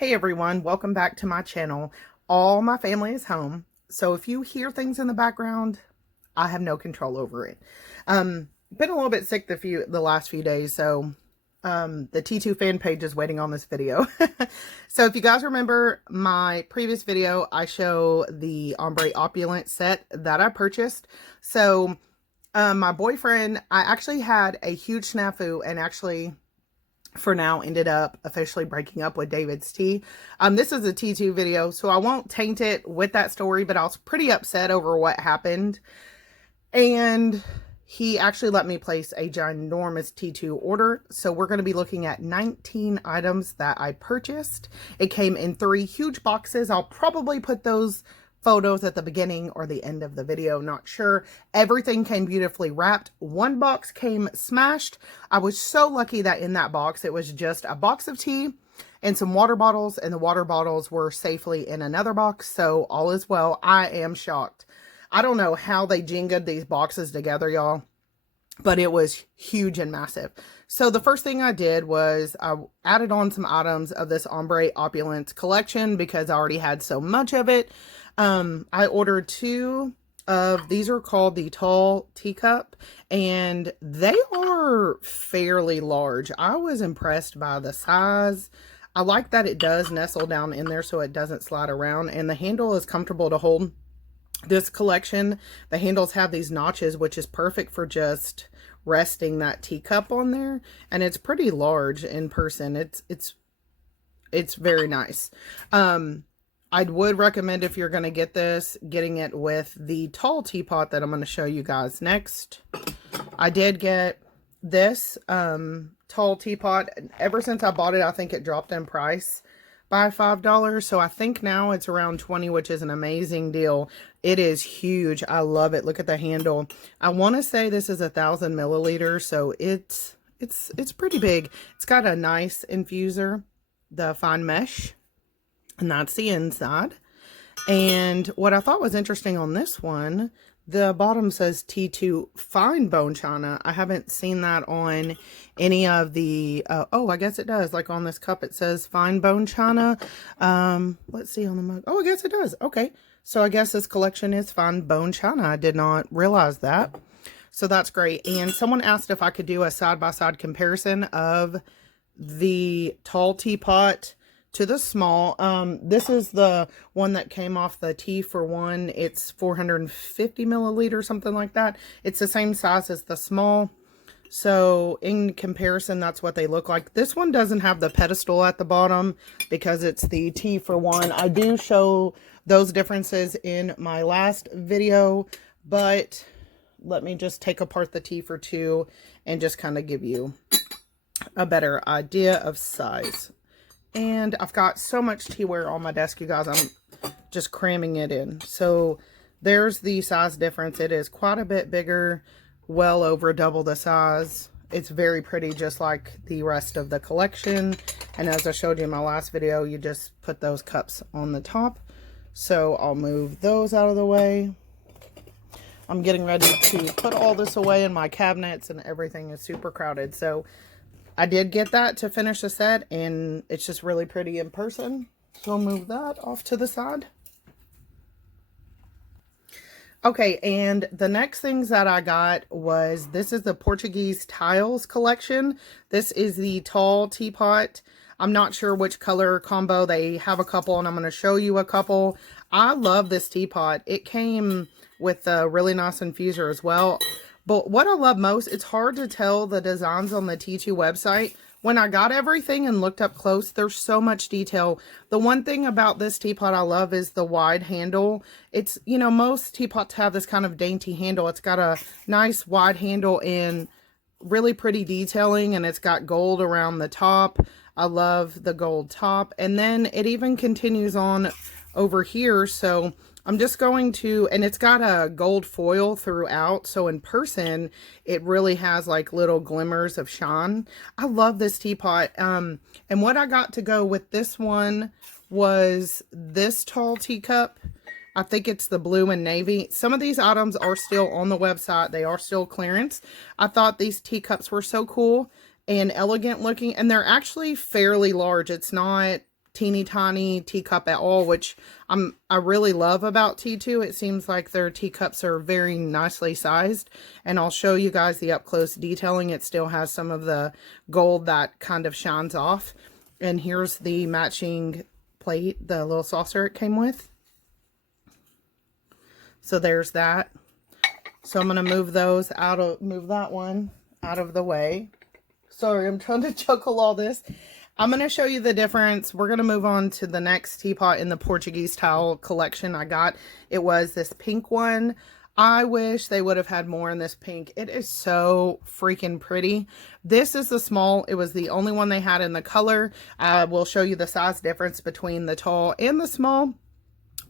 Hey everyone, welcome back to my channel. All my family is home, so if you hear things in the background, I have no control over it. Been a little bit sick the last few days, so the T2 fan page is waiting on this video. So if you guys remember my previous video, I show the Ombre opulent set that I purchased. So my boyfriend, I actually had a huge snafu and actually for now ended up officially breaking up with David's tea. This is a T2 video, so I won't taint it with that story, but I was pretty upset over what happened. And he actually let me place a ginormous T2 order. So we're going to be looking at 19 items that I purchased. It came in 3 huge boxes. I'll probably put those photos at the beginning or the end of the video, not sure. Everything came beautifully wrapped. One box came smashed. I was so lucky that in that box it was just a box of tea and some water bottles, and the water bottles were safely in another box, so all is well. I am shocked. I don't know how they jinged these boxes together, y'all, but it was huge and massive. So the first thing I did was I added on some items of this Ombre Opulence collection because I already had so much of it. I ordered 2 of these are called the tall teacup, and they are fairly large. I was impressed by the size. I like that it does nestle down in there so it doesn't slide around, and the handle is comfortable to hold. This collection, the handles have these notches, which is perfect for just resting that teacup on there, and it's pretty large in person. It's very nice. I would recommend, if you're going to get this, getting it with the tall teapot that I'm going to show you guys next. I did get this tall teapot. Ever since I bought it, I think it dropped in price by $5. So I think now it's around $20, which is an amazing deal. It is huge. I love it. Look at the handle. I want to say this is 1,000 milliliters, so it's pretty big. It's got a nice infuser, the fine mesh, and that's the inside. And what I thought was interesting on this one, the bottom says T2 fine bone china. I haven't seen that on any of the, oh, I guess it does. Like on this cup, it says fine bone china. Let's see on the mug. Oh, I guess it does. Okay. So I guess this collection is fine bone china. I did not realize that. So that's great. And someone asked if I could do a side-by-side comparison of the tall teapot to the small. This is the one that came off the tea for one. It's 450 milliliters, something like that. It's the same size as the small. So in comparison, that's what they look like. This one doesn't have the pedestal at the bottom because it's the tea for one. I do show those differences in my last video, but let me just take apart the tea for two and just kind of give you a better idea of size. And I've got so much teaware on my desk, you guys, I'm just cramming it in. So there's the size difference. It is quite a bit bigger, well over double the size. It's very pretty, just like the rest of the collection. And as I showed you in my last video, you just put those cups on the top. So I'll move those out of the way. I'm getting ready to put all this away in my cabinets, and everything is super crowded. So I did get that to finish the set, and it's just really pretty in person. So I'll move that off to the side. Okay, and the next things that I got was, this is the Portuguese tiles collection. This is the tall teapot. I'm not sure which color combo. They have a couple, and I'm going to show you a couple. I love this teapot. It came with a really nice infuser as well. But what I love most, it's hard to tell the designs on the T2 website. When I got everything and looked up close, there's so much detail. The one thing about this teapot I love is the wide handle. It's, you know, most teapots have this kind of dainty handle. It's got a nice wide handle and really pretty detailing, and it's got gold around the top. I love the gold top. And then it even continues on over here. So I'm just going to, and it's got a gold foil throughout, so in person it really has like little glimmers of shine. I love this teapot. And what I got to go with this one was this tall teacup. I think it's the blue and navy. Some of these items are still on the website. They are still clearance. I thought these teacups were so cool and elegant looking, and they're actually fairly large. It's not teeny tiny teacup at all, which I really love about T2. It seems like their teacups are very nicely sized, and I'll show you guys the up close detailing. It still has some of the gold that kind of shines off. And here's the matching plate, the little saucer it came with. So there's that. So I'm going to move that one out of the way. Sorry, I'm trying to juggle all this. I'm going to show you the difference. We're going to move on to the next teapot in the Portuguese tile collection I got. It was this pink one. I wish they would have had more in this pink. It is so freaking pretty. This is the small. It was the only one they had in the color. I will show you the size difference between the tall and the small.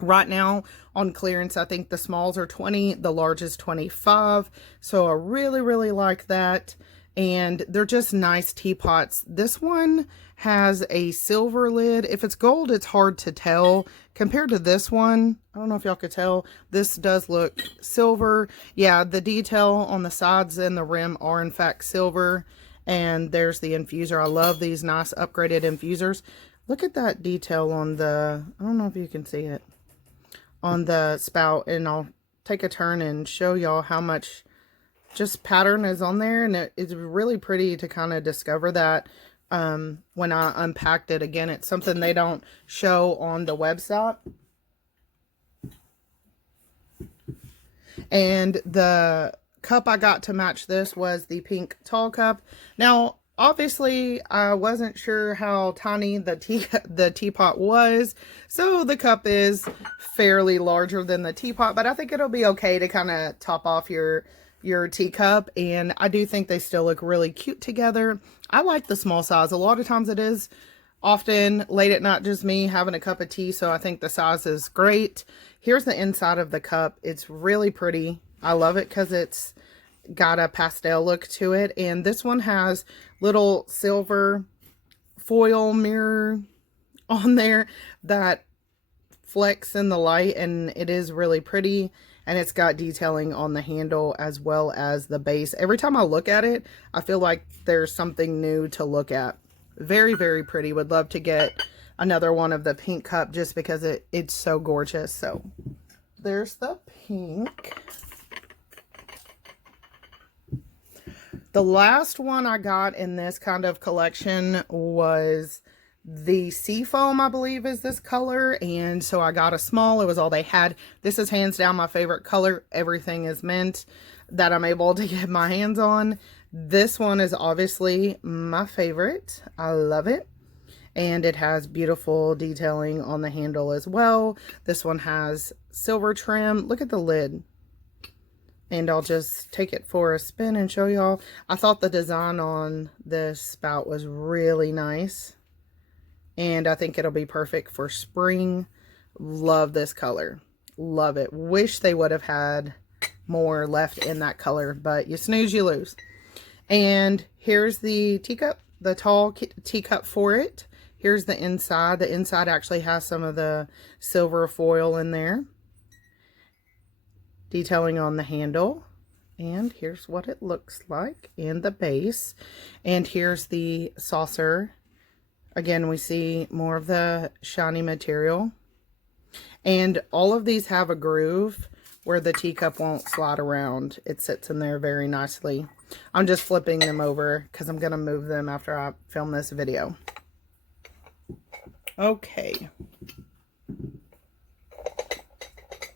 Right now on clearance, I think the smalls are 20, the large is 25. So I really, really like that. And they're just nice teapots. This one has a silver lid. If it's gold, it's hard to tell. Compared to this one, I don't know if y'all could tell, this does look silver. Yeah, the detail on the sides and the rim are in fact silver. And there's the infuser. I love these nice upgraded infusers. Look at that detail on the, I don't know if you can see it, on the spout. And I'll take a turn and show y'all how much just pattern is on there, and it's really pretty to kind of discover that when I unpacked it. Again, it's something they don't show on the website. And the cup I got to match this was the pink tall cup. Now, obviously, I wasn't sure how tiny the teapot was, so the cup is fairly larger than the teapot, but I think it'll be okay to kind of top off your teacup, and I do think they still look really cute together. I like the small size. A lot of times it is often late at night just me having a cup of tea, so I think the size is great. Here's the inside of the cup. It's really pretty. I love it because it's got a pastel look to it, and this one has little silver foil mirror on there that flex in the light, and it is really pretty. And it's got detailing on the handle as well as the base. Every time I look at it, I feel like there's something new to look at. Very, very pretty. Would love to get another one of the pink cup just because it's so gorgeous. So there's the pink. The last one I got in this kind of collection was the seafoam, I believe is this color, and so I got a small. It was all they had. This is hands down my favorite color. Everything is mint that I'm able to get my hands on. This one is obviously my favorite. I love it, and it has beautiful detailing on the handle as well. This one has silver trim. Look at the lid. And I'll just take it for a spin and show y'all. I thought the design on this spout was really nice. And I think it'll be perfect for spring. Love this color. Love it. Wish they would have had more left in that color. But you snooze, you lose. And here's the teacup. The tall teacup for it. Here's the inside. The inside actually has some of the silver foil in there. Detailing on the handle. And here's what it looks like in the base. And here's the saucer. Again, we see more of the shiny material. And all of these have a groove where the teacup won't slide around. It sits in there very nicely. I'm just flipping them over because I'm going to move them after I film this video. Okay.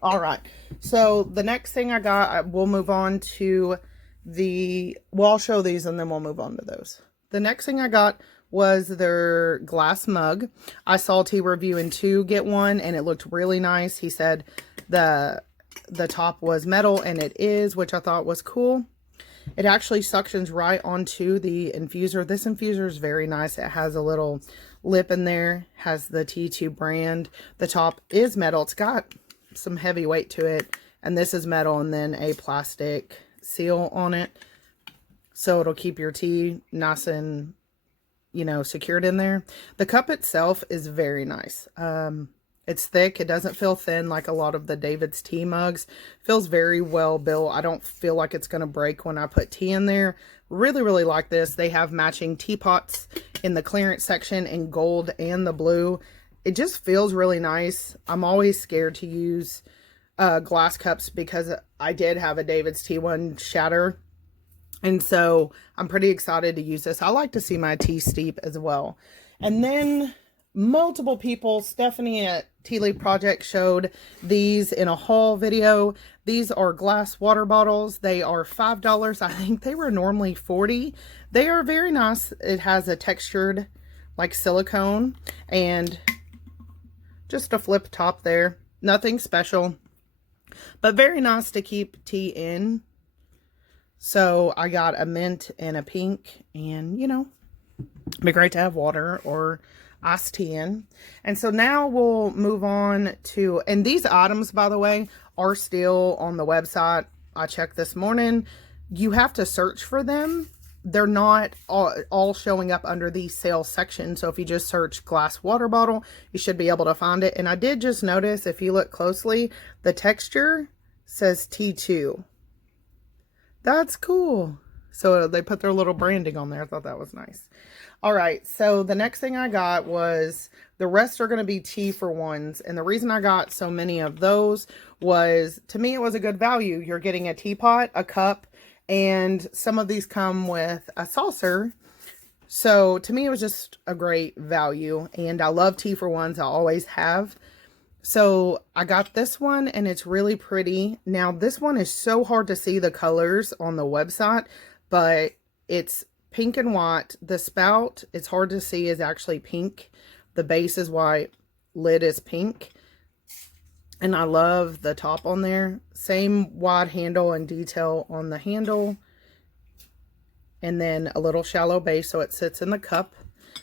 All right. So the next thing I got, we'll move on to well, I'll show these and then we'll move on to those. The next thing I got was their glass mug. I saw T reviewing 2 get one, and it looked really nice. He said the top was metal, and it is, which I thought was cool. It actually suctions right onto the infuser. This infuser is very nice. It has a little lip in there, has the T2 brand. The top is metal. It's got some heavy weight to it, and this is metal and then a plastic seal on it, so it'll keep your tea nice and, you know, secured in there. The cup itself is very nice. It's thick. It doesn't feel thin like a lot of the David's tea mugs. Feels very well built. I don't feel like it's going to break when I put tea in there. Really, really like this. They have matching teapots in the clearance section in gold and the blue. It just feels really nice. I'm always scared to use glass cups because I did have a David's T1 shatter. And so I'm pretty excited to use this. I like to see my tea steep as well. And then multiple people, Stephanie at Tea Leaf Project showed these in a haul video. These are glass water bottles. They are $5. I think they were normally $40. They are very nice. It has a textured like silicone and just a flip top there. Nothing special, but very nice to keep tea in. So I got a mint and a pink, and you know, it'd be great to have water or iced tea in. And so now we'll move on to, and these items, by the way, are still on the website. I checked this morning. You have to search for them. They're not all showing up under the sales section. So if you just search glass water bottle, you should be able to find it. And I did just notice, if you look closely, the texture says T2. That's cool. So they put their little branding on there. I thought that was nice. All right. So the next thing I got was, the rest are going to be tea for ones. And the reason I got so many of those was, to me, it was a good value. You're getting a teapot, a cup, and some of these come with a saucer. So to me, it was just a great value. And I love tea for ones. I always have. So I got this one, and it's really pretty. Now this one is so hard to see the colors on the website, but it's pink and white. The spout, it's hard to see, is actually pink. The base is white, lid is pink. And I love the top on there. Same wide handle and detail on the handle. And then a little shallow base so it sits in the cup.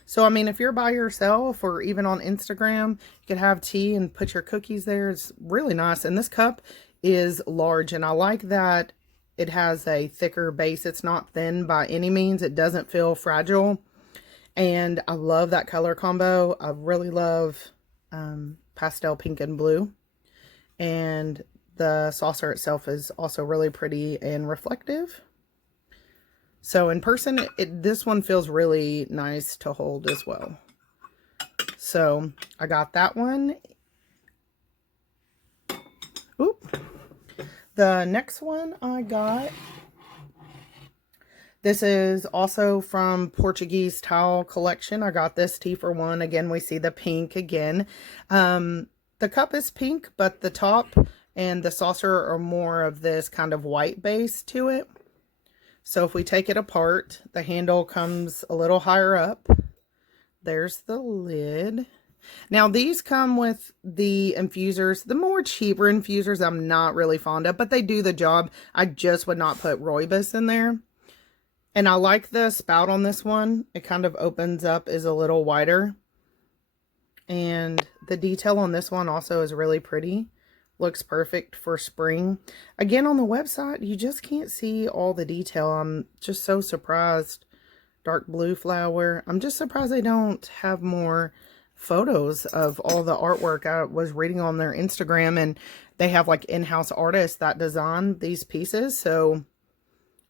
So, I mean, if you're by yourself or even on Instagram, you could have tea and put your cookies there. It's really nice. And this cup is large, and I like that it has a thicker base. It's not thin by any means. It doesn't feel fragile. And I love that color combo. I really love pastel pink and blue. And the saucer itself is also really pretty and reflective. So in person, this one feels really nice to hold as well. So I got that one. Oop. The next one I got, this is also from Portuguese Towel Collection. I got this tea for one. Again, we see the pink again. The cup is pink, but the top and the saucer are more of this kind of white base to it. So if we take it apart, the handle comes a little higher up. There's the lid. Now these come with the infusers. The more cheaper infusers I'm not really fond of, but they do the job. I just would not put rooibos in there. And I like the spout on this one. It kind of opens up, is a little wider. And the detail on this one also is really pretty. Looks perfect for spring. Again, on the website, you just can't see all the detail. I'm just so surprised. Dark blue flower. I'm just surprised they don't have more photos of all the artwork. I was reading on their Instagram, and they have like in-house artists that design these pieces. So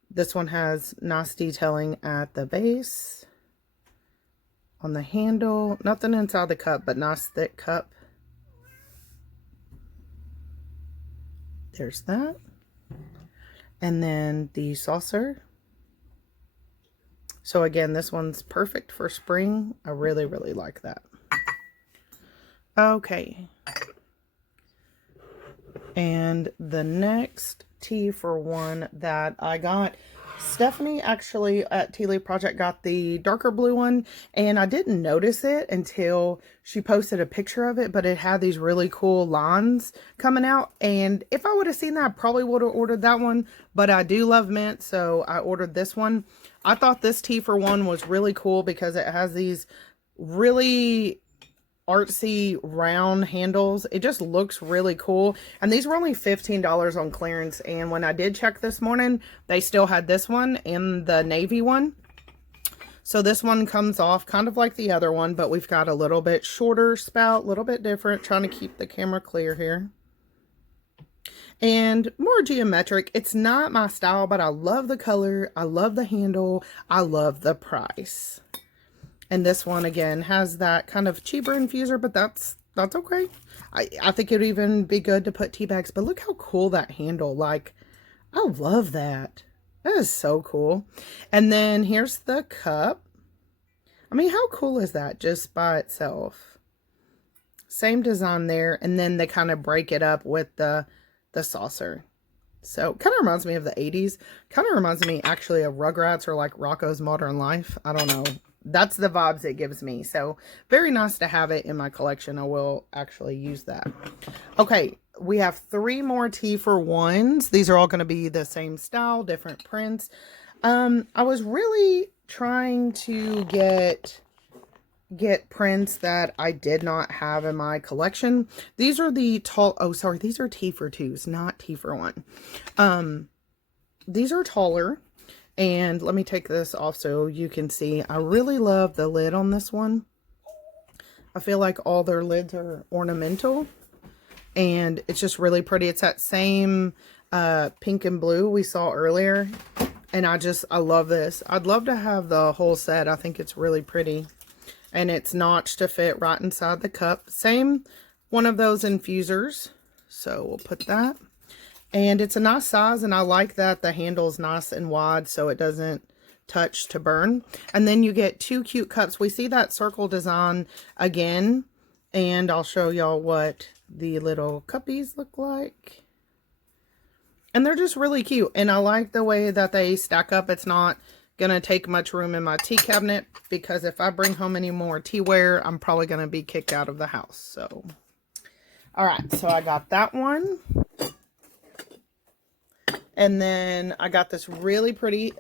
this one has nice detailing at the base. On the handle. Nothing inside the cup, but nice thick cup. There's that. And then the saucer. So again, this one's perfect for spring. I really, really like that. Okay. And the next tea for one that I got, Stephanie actually at Tea Leaf Project got the darker blue one, and I didn't notice it until she posted a picture of it, but it had these really cool lines coming out, and if I would have seen that, I probably would have ordered that one, but I do love mint, so I ordered this one. I thought this tea for one was really cool because it has these really artsy round handles. It just looks really cool, and these were only $15 on clearance. And when I did check this morning, they still had this one and the navy one. So this one comes off kind of like the other one, but we've got a little bit shorter spout, a little bit different, trying to keep the camera clear here, and more geometric. It's not my style, but I love the color, I love the handle, I love the price. And this one, again, has that kind of cheaper infuser, but that's okay. I think it would even be good to put tea bags. But look how cool that handle, like, I love that. That is so cool. And then here's the cup. I mean, how cool is that just by itself? Same design there. And then they kind of break it up with the saucer. So kind of reminds me of the 80s. Kind of reminds me actually of Rugrats or like Rocco's Modern Life. I don't know. That's the vibes it gives me. So very nice to have it in my collection. I will actually use that. Okay, we have 3 more tea for ones. These are all going to be the same style, different prints. I was really trying to get prints that I did not have in my collection. These are the tall, oh sorry, these are tea for twos, not tea for one. These are taller, and let me take this off so you can see. I really love the lid on this one. I feel like all their lids are ornamental, and it's just really pretty. It's that same pink and blue we saw earlier, and I love this. I'd love to have the whole set. I think it's really pretty. And it's notched to fit right inside the cup. Same one of those infusers. So we'll put that. And it's a nice size, and I like that the handle's nice and wide so it doesn't touch to burn. And then you get 2 cute cups. We see that circle design again. And I'll show y'all what the little cuppies look like. And they're just really cute. And I like the way that they stack up. It's not gonna take much room in my tea cabinet, because if I bring home any more teaware, I'm probably gonna be kicked out of the house. So all right, so I got that one, and then I got this really pretty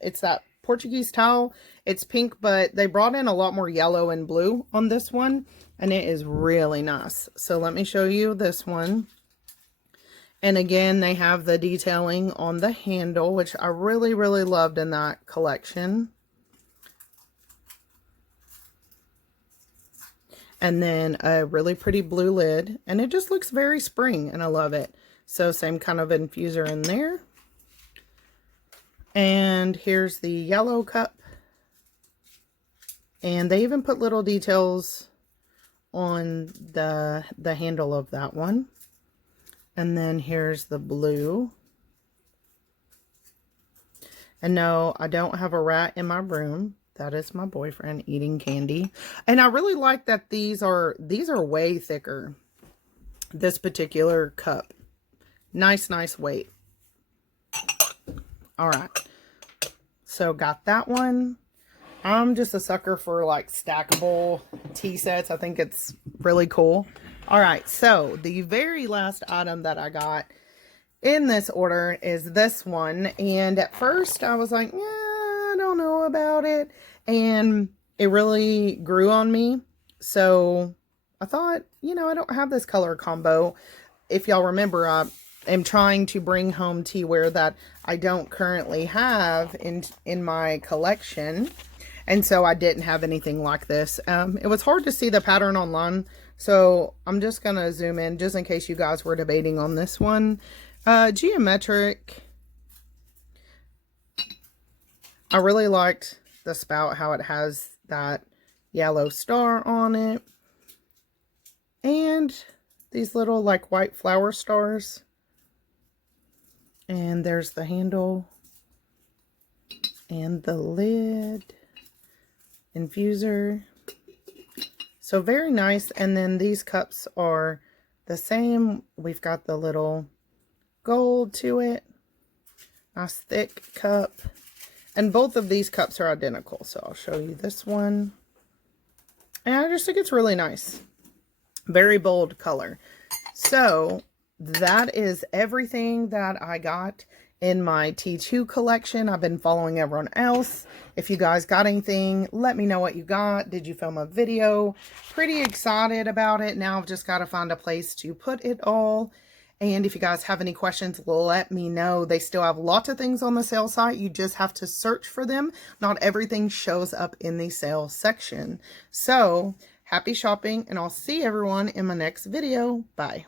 it's that Portuguese towel. It's pink, but they brought in a lot more yellow and blue on this one, and it is really nice. So let me show you this one. And again, they have the detailing on the handle, which I really, really loved in that collection. And then a really pretty blue lid. And it just looks very spring, and I love it. So same kind of infuser in there. And here's the yellow cup. And they even put little details on the handle of that one. And then here's the blue. And no, I don't have a rat in my room. That is my boyfriend eating candy. And I really like that these are way thicker. This particular cup. Nice weight. All right. So got that one. I'm just a sucker for like stackable tea sets. I think it's really cool. All right, so the very last item that I got in this order is this one. And at first I was like, yeah, I don't know about it. And it really grew on me. So I thought, you know, I don't have this color combo. If y'all remember, I am trying to bring home teaware that I don't currently have in my collection. And so I didn't have anything like this. It was hard to see the pattern online. So I'm just going to zoom in just in case you guys were debating on this one. Geometric. I really liked the spout, how it has that yellow star on it. And these little like white flower stars. And there's the handle. And the lid. Infuser. So very nice. And then these cups are the same. We've got the little gold to it. Nice thick cup. And both of these cups are identical. So I'll show you this one. And I just think it's really nice. Very bold color. So that is everything that I got in my T2 collection. I've been following everyone else. If you guys got anything, let me know what you got. Did you film a video? Pretty excited about it. Now I've just got to find a place to put it all. And if you guys have any questions, let me know. They still have lots of things on the sale site. You just have to search for them. Not everything shows up in the sale section. So happy shopping, and I'll see everyone in my next video. Bye.